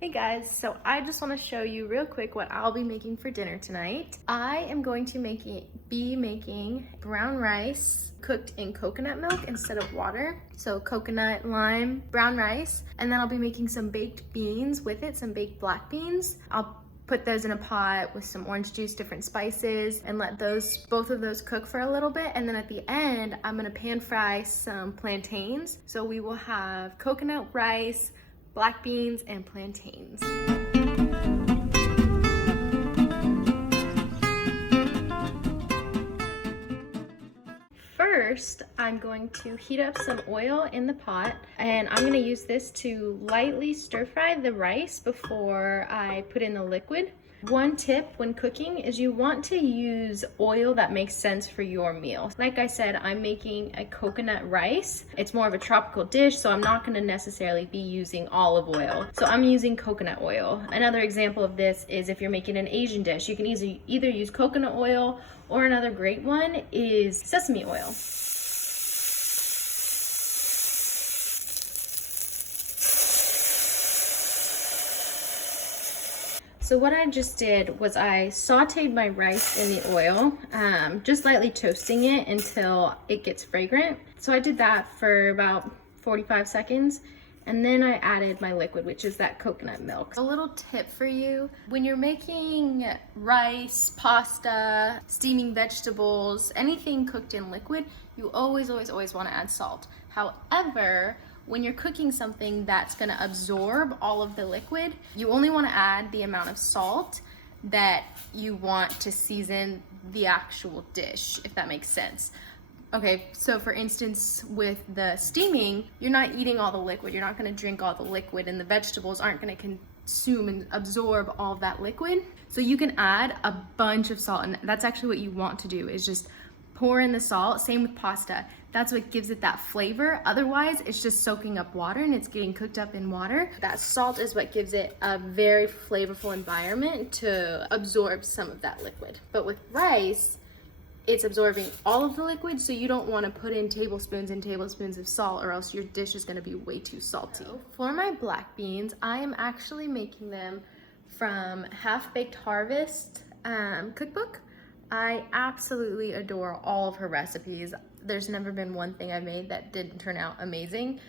Hey guys, so I just want to show you real quick what I'll be making for dinner tonight. I am going to be making brown rice cooked in coconut milk instead of water. So coconut, lime, brown rice, and then I'll be making some baked beans with it, some baked black beans. I'll put those in a pot with some orange juice, different spices, and let both of those cook for a little bit. And then at the end, I'm gonna pan fry some plantains. So we will have coconut rice, black beans, and plantains. First, I'm going to heat up some oil in the pot, and I'm gonna use this to lightly stir fry the rice before I put in the liquid. One tip when cooking is you want to use oil that makes sense for your meal. Like I said, I'm making a coconut rice. It's more of a tropical dish, so I'm not gonna necessarily be using olive oil. So I'm using coconut oil. Another example of this is if you're making an Asian dish, you can either use coconut oil, or another great one is sesame oil. So what I just did was I sauteed my rice in the oil, just lightly toasting it until it gets fragrant. So I did that for about 45 seconds. And then I added my liquid, which is that coconut milk. A little tip for you, when you're making rice, pasta, steaming vegetables, anything cooked in liquid, you always wanna add salt. However, when you're cooking something that's gonna absorb all of the liquid, you only wanna add the amount of salt that you want to season the actual dish, if that makes sense. Okay, so for instance, with the steaming, you're not eating all the liquid, you're not gonna drink all the liquid, and the vegetables aren't gonna consume and absorb all of that liquid. So you can add a bunch of salt, and that's actually what you want to do, is just pour in the salt. Same with pasta. That's what gives it that flavor. Otherwise, it's just soaking up water and it's getting cooked up in water. That salt is what gives it a very flavorful environment to absorb some of that liquid. But with rice, it's absorbing all of the liquid, so you don't want to put in tablespoons and tablespoons of salt, or else your dish is going to be way too salty. For my black beans, I am actually making them from Half Baked Harvest cookbook. I absolutely adore all of her recipes. There's never been one thing I made that didn't turn out amazing.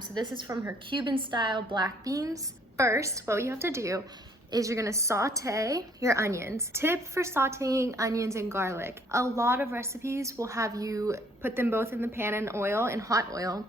So this is from her Cuban style black beans. First, what you have to do is you're gonna saute your onions. Tip for sauteing onions and garlic. A lot of recipes will have you put them both in the pan in oil, in hot oil,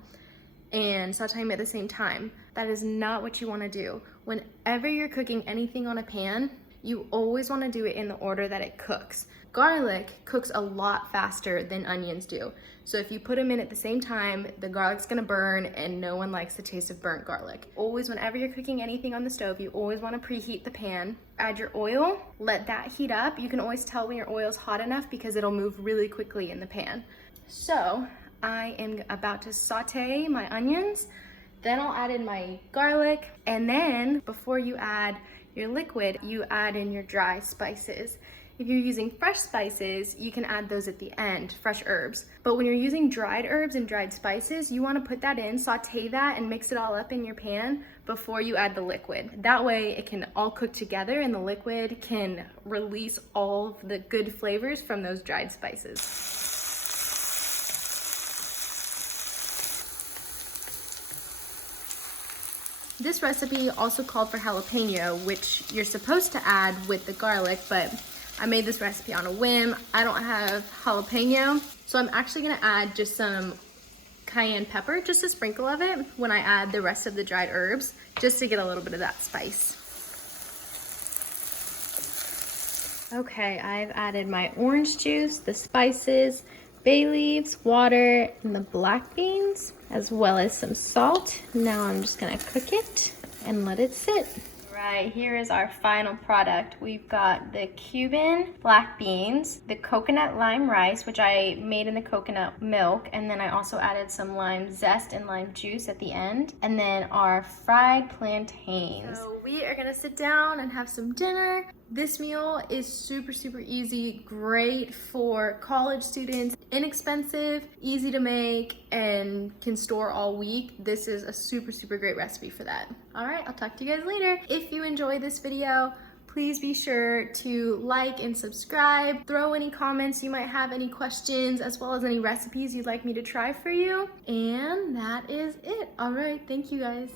and saute them at the same time. That is not what you wanna do. Whenever you're cooking anything on a pan, you always wanna do it in the order that it cooks. Garlic cooks a lot faster than onions do. So if you put them in at the same time, the garlic's gonna burn, and no one likes the taste of burnt garlic. Always, whenever you're cooking anything on the stove, you always wanna preheat the pan. Add your oil, let that heat up. You can always tell when your oil's hot enough because it'll move really quickly in the pan. So I am about to saute my onions, then I'll add in my garlic, and then before you add your liquid, you add in your dry spices. If you're using fresh spices, you can add those at the end, fresh herbs. But when you're using dried herbs and dried spices, you wanna put that in, saute that, and mix it all up in your pan before you add the liquid. That way it can all cook together and the liquid can release all of the good flavors from those dried spices. This recipe also called for jalapeno, which you're supposed to add with the garlic, but I made this recipe on a whim. I don't have jalapeno, so I'm actually gonna add just some cayenne pepper, just a sprinkle of it, when I add the rest of the dried herbs, just to get a little bit of that spice. Okay, I've added my orange juice, the spices, bay leaves, water, and the black beans, as well as some salt. Now I'm just gonna cook it and let it sit. Right, here is our final product. We've got the Cuban black beans, the coconut lime rice, which I made in the coconut milk, and then I also added some lime zest and lime juice at the end, and then our fried plantains. So we are gonna sit down and have some dinner. This meal is super easy, great for college students, inexpensive, easy to make, and can store all week. This is a super great recipe for that. All right, I'll talk to you guys later. If you enjoyed this video, please be sure to like and subscribe. Throw any comments you might have, any questions, as well as any recipes you'd like me to try for you. And that is it. All right, thank you guys.